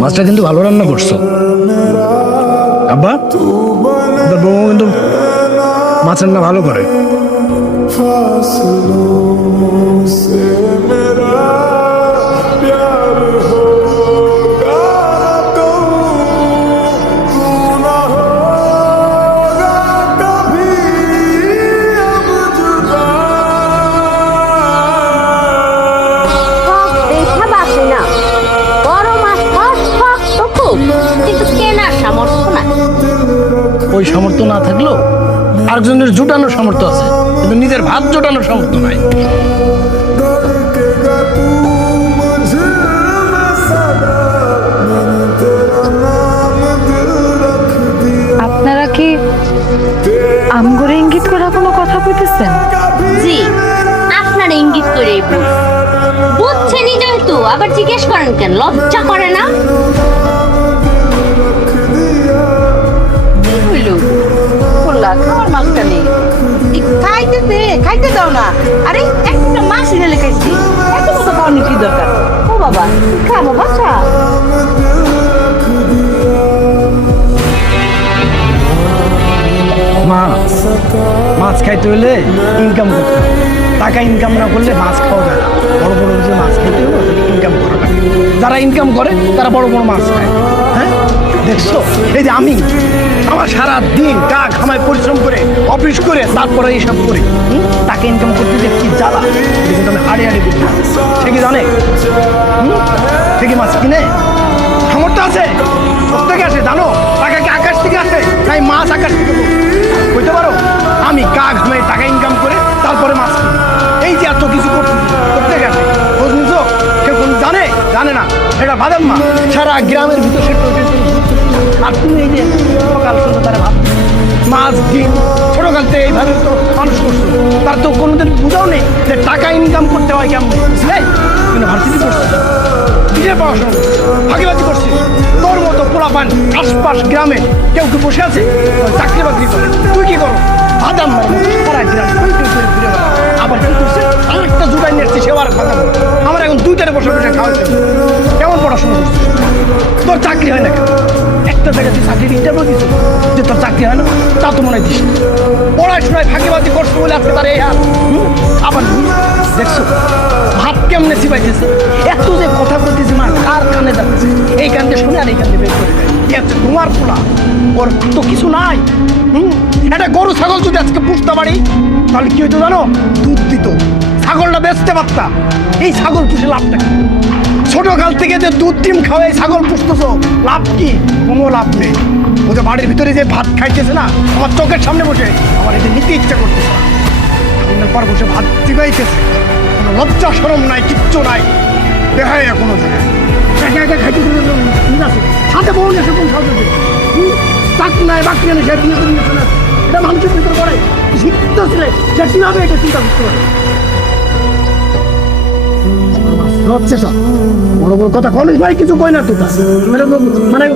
মাছটা কিন্তু ভালো রান্না করছো আব্বা। বউ কিন্তু মাছ রান্না ভালো করে। ওই সামর্থ্য না থাকলেও আরেকজনের জোটানোর সামর্থ্য আছে, কিন্তু নিজের ভাত জোটানোর সামর্থ্য নাই। আপনারা কি আমগরে ইঙ্গিত করা কোনো কথা কইতেছেন? জি, আপনারা ইঙ্গিত করে বুঝছেনই যেহেতু আবার জিজ্ঞেস করেন কেন? লজ্জা করে না? খাওয়ার মাছটা নেই, খাইতে দাও না। আরে একটা মাছ এনে খাইছি, এত মতো খাওয়ানোর কি দরকার? ও বাবা খাবো বাচ্চা। মা, মাছ খাইতে হলে ইনকাম করতে হবে, টাকা ইনকাম না করলে মাছ খাওয়া যায় না। বড় বড় যে মাছ খাইতে হবে ইনকাম করা লাগে। যারা ইনকাম করে তারা বড় বড় মাছ খায়। হ্যাঁ দেখছো, এই যে আমি আমার সারা দিন টাকা খামায় পরিশ্রম করে অফিস করে তারপরে এইসব করি, টাকা ইনকাম করতে যে কি জ্বালা কিন্তু আমি হাড়ে হাড়ে দিই। সে কি জানে? সে কি মাছ কিনে? সামর্থ্য আছে? কোথেকে আসে জানো? টাকা কি আকাশ থেকে আসে? তাই মাছ আকাশ থেকে বলতে পারো? আমি কাক ঘামে টাকা ইনকাম করে তারপরে মাছ কিনি। এই যে এত কিছু করতেছি কোথেকে আসে? খোঁজ নিছো? কেউ কোন জানে? জানে না। এটা বাদাম মা সারা গ্রামের ভিতর সে আর তুমি এই যে সকাল সন্ধ্যা তারা ভাব মাছ ডিম ছোটকাল থেকে এইভাবে তো মানুষ করছো, তার তো কোনোদিন বুঝাও নেই যে টাকা ইনকাম করতে হয় কেমন। কিন্তু ভার্সিটি করছিস, নিজের পড়াশোনা ভাগিবাজি করছিস, তোর মতো পোড়াপান আশপাশ গ্রামে কেউ কি বসে আছে চাকরি বাকরি করে? তুই কি করো? বাদাম মারি সারা গ্রাম ঘুরে আবার কি করছে? আরেকটা জুটাই নিয়ে এসছি, সেও আর বাদাম। আমার এখন দুইটারে বসে বসে খাওয়াতে কেমন পড়াশোনা করছিস? তোর চাকরি হয় না কেন? একটা জায়গায় তুই চাকরির ইন্টারভিউ দিচ্ছ যে তোর চাকরি হয় না, তা তো মনে হয় দিস। পড়াশোনায় ফাঁকিবাজি করছো বলে আজকে তার এই হাত। আবার দেখছো ভাত কেমনে চিবাইতেছে? এত যে কথা বলতেছি মা, কার কানে যাচ্ছে? এই কান্দে শুনে আর এই কান্দে বের করে দেয়। এত তোমার পোলা, ওর তো কিছু নাই। একটা গরু ছাগল যদি আজকে পুষতে পারি তাহলে কি হইতো জানো? দুধ দিত, ছাগলটা বেচতে পারতা। এই ছাগল পুষে লাভটা কি? ছোটকাল থেকে যে দুধ ডিম খাওয়াই ছাগল পুষতেছো, লাভ কি? কোনো লাভ নেই। ও যে বাড়ির ভিতরে যে ভাত খাইতেছে না, আমার চোখের সামনে বসে আমার এতে নিতে ইচ্ছা করতেছে। সামনের পর বসে ভাত চিবাইতেছে, কোনো লজ্জা শরম নাই, কিচ্ছু নাই। দেখায় কোনো জায়গায় একা একা খাইতে সাথে বউ এসে কোন খাওয়া চাকরি নাই বাকি নেই, সে বিয়ে করে নিয়েছে না। এটা মানুষের ভিতরে পড়ে শিক্ষিত ছেলে, সে কিভাবে এটা চিন্তা করতে পারে? বড় বড় কথা কলেজ ভাই কিছু কই না তো, মানে